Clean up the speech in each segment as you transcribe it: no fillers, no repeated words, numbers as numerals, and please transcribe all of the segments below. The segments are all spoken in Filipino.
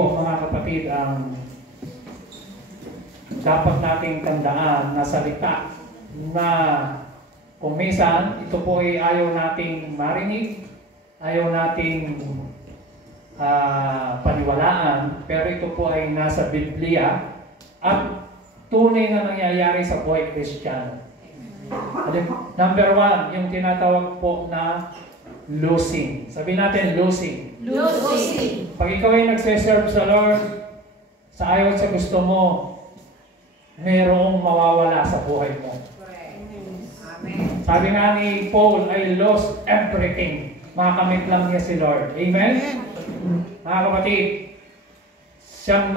Mga kapatid, ang dapat nating tandaan na salita na kung minsan ito po ay ayaw nating marinig, ayaw nating paniwalaan, pero ito po ay nasa Biblia at tunay na nangyayari sa buhay Kristiyano. Number one, yung tinatawag po na losing. Sabihin natin, losing. Losing. Pag ikaw ay nagsiserve sa Lord, sa ayaw sa gusto mo, mayroong mawawala sa buhay mo. Amen. Sabi nga ni Paul, I lost everything. Makakamit lang niya si Lord. Amen? Mga kapatid, siyang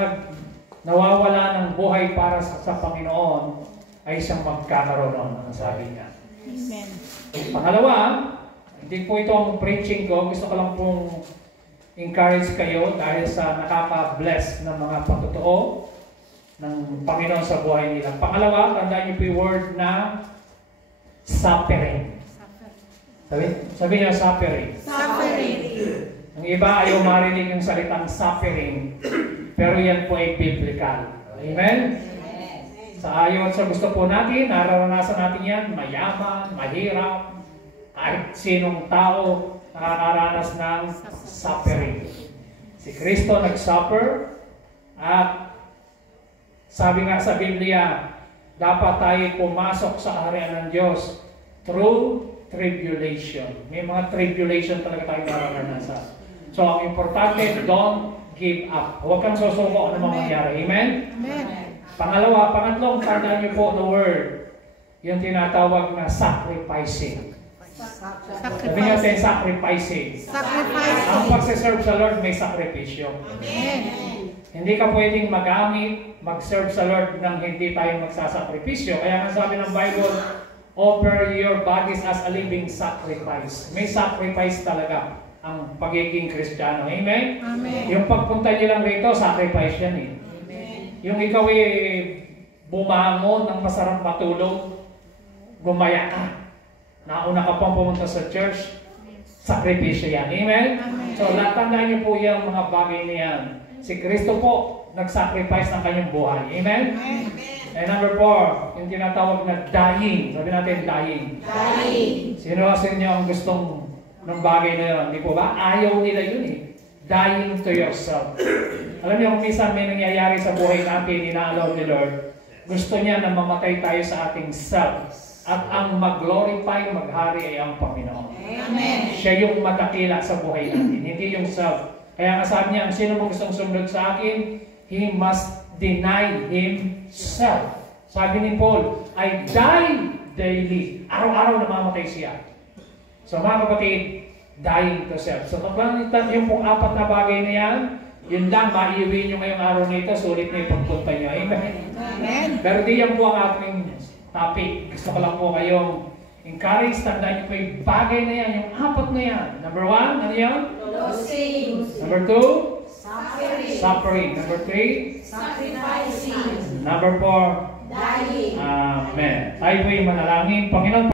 nawawala ng buhay para sa Panginoon, ay siyang magkakaroon ng sabi niya. Amen. Pangalawa, hindi po ito ang preaching ko. Gusto ko lang pong encourage kayo dahil sa nakaka-bless ng mga patotoo ng Panginoon sa buhay nila. Pangalawa, tandaan niyo po yung word na suffering. Sabi niyo, suffering. Suffering. Ang iba ayaw marinig yung salitang suffering, pero yan po ay biblical. Amen? Sa ayaw at sa gusto po natin, nararanasan natin yan, mayaman, mahirap, kahit sinong tao nakakaranas ng suffering. Si Kristo nag-suffer at sabi nga sa Biblia, dapat tayo pumasok sa kaharian ng Diyos through tribulation. May mga tribulation talaga tayo nararanasan. So, ang importante, don't give up. Huwag kang susuko ano mangyayari. Amen? Amen. Pangatlong, tandaan niyo po the word. Yung tinatawag na sacrificing. Sabi natin, sacrificing. Ang pagsiserve sa Lord may sakripisyo. Amen. Hindi ka pwedeng mag-serve sa Lord nang hindi tayo magsasakripisyo. Kaya nga sabi ng Bible, offer your bodies as a living sacrifice. May sacrifice talaga ang pagiging Kristiyano. Amen? Amen. Yung pagpunta niyo lang rito, sacrifice yan eh. Amen. Yung ikaw bumangon ng masarap matulog, gumaya ka. Nauna ka pang pumunta sa church, sakripisyo yan. Amen? Amen. So, tandaan niyo po yung mga bagay na yan. Si Kristo po, nag-sacrifice ng kanyang buhay. Amen? Amen. And number 4, yung tinatawag na dying. Sabi natin, dying. Dying. Sino sa inyo ang gustong ng bagay na yun? Di po ba? Ayaw nila yun eh. Dying to yourself. Alam niyo, kung minsan may nangyayari sa buhay natin, inaalaw ni Lord, gusto niya na mamatay tayo sa ating self. At ang mag-glorify, maghari ay ang Panginoon. Amen. Siya yung matakila sa buhay natin, hindi yung self. Kaya nga sabi niya, ang sino mo gustong sumunod sa akin, he must deny himself. Sabi ni Paul, I die daily. Araw-araw namamatay siya. So mga kapatid, dying to self. So pagkalitan yung pong 4 na bagay na yan, yun lang, maiuwi nyo ngayong araw na ito, sulit na yung pagpunta nyo. Amen. Amen. Pero di yan po ang ating topic. Gusto ko lang po kayong encourage, tandaan nyo po yung bagay na yan, yung 4 na yan. Number 1, ano yan? Losing. Number 2, Suffering. suffering. Number 3, Sacrificing. number 4, Dying. Amen. Tayo po'y manalangin. Panginoon,